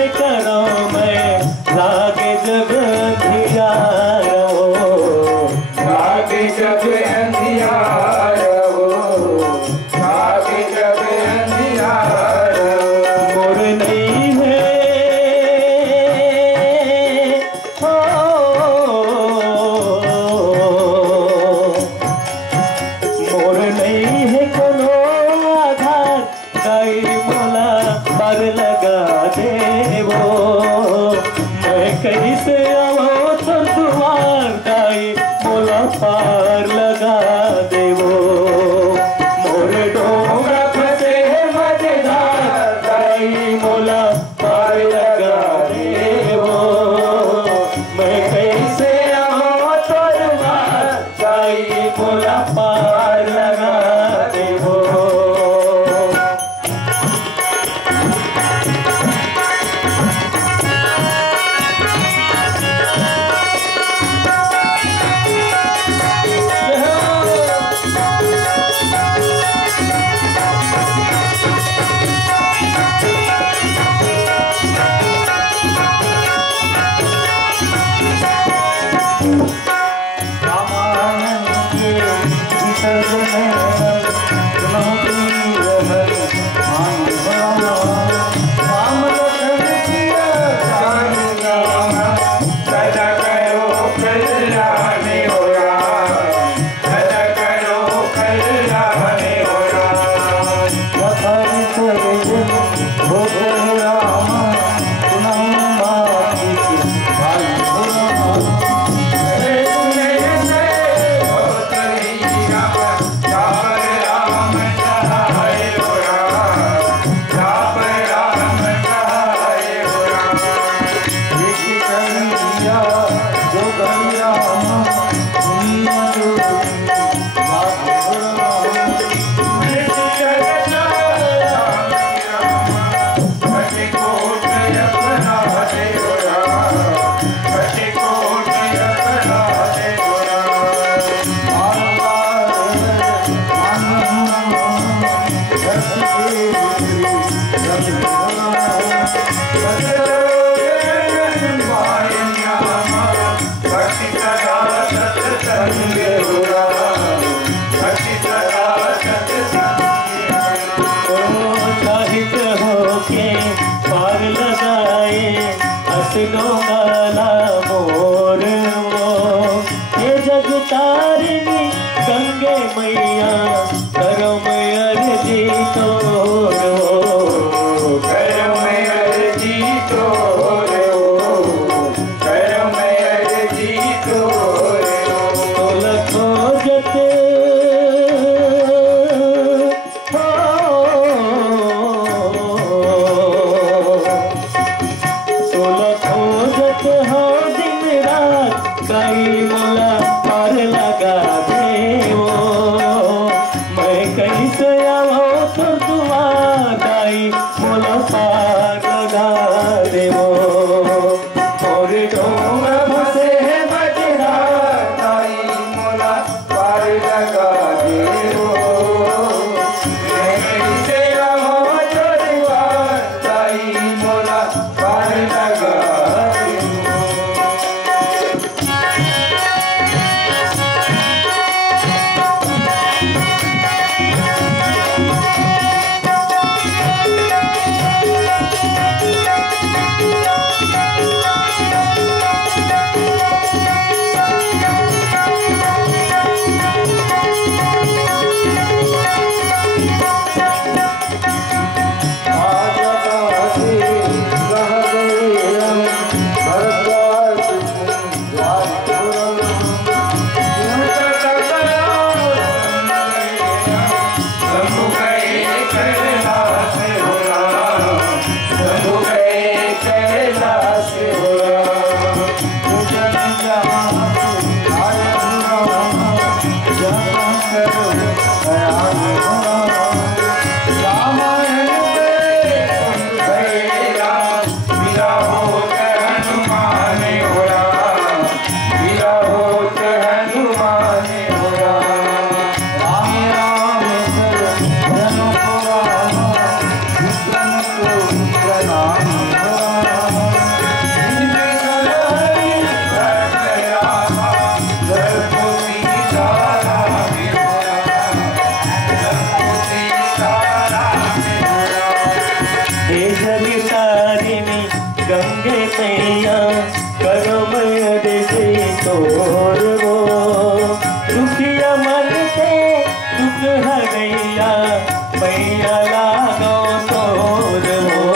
कैसे करो मैं लागे जब अंधियारा हो, लागे जब अंधियारा हो, लागे जब अंधियारा हो। मोर नहीं है हो, मोर नहीं है कोनो आधार दाई मोला पर लगा देवो। मैं कैसे आवो तो दुआर दाई मोला पार लगा देवो। मोर डोंगा फसे है मजेदार दाई मोला पार लगा देवो। मैं कैसे आवो तो दुआर दाई मोला पार लगा देवो। पार लगाए हसनों वाला मोर वो। ये जग तारिणी गंगे मैया करो मैं अर्जी तोरो, करो मैं अर्जी तोरो, करो मैं अर्जी तोरो। तो लखो जते हो दिन रात कई मोला पार लगा देवो। मैं कैसे आवो तो दुआ दाई मोला पार लगा देवो। और डोंगा फसे है मजेदार दाई मोला पार लगा देवो। मैं कैसे आवो तो दुआ दाई मोला पार लगा देवो। गंगे मैया करो मैं देखे तोर वो दुखिया मन से दुख हरैया मैया लागो तोर वो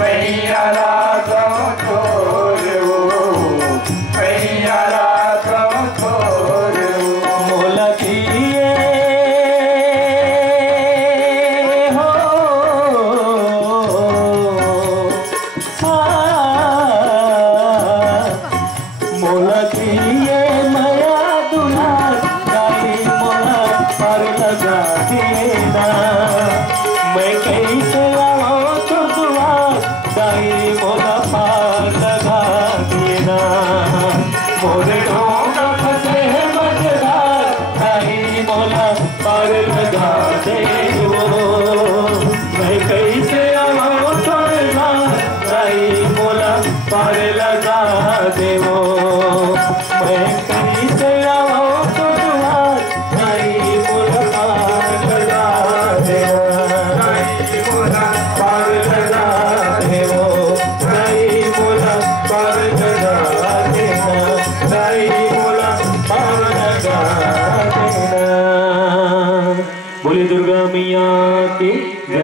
मैया लागो तोर वो मैया लागो तोर वो मोला दिए हो मोला दिए माया दुला गाई मोला पर लगा देना मैं कैसे आऊं तो दुआ गाई मोला पार लगा देना मोरे ढोंगा फंसे है मजेदार गाई मोला पार लगा दे वो मैं कैसे आऊं तो दुआ गाई मोला पार लगा दे वो मैं कैसे आऊं तो दुआ गाई मोला पार लगा दे गाई मोला पार लगा दे वो गाई मोला पार लगा देना गाई मोला पार लगा देना। बोली दुर्गा मैया की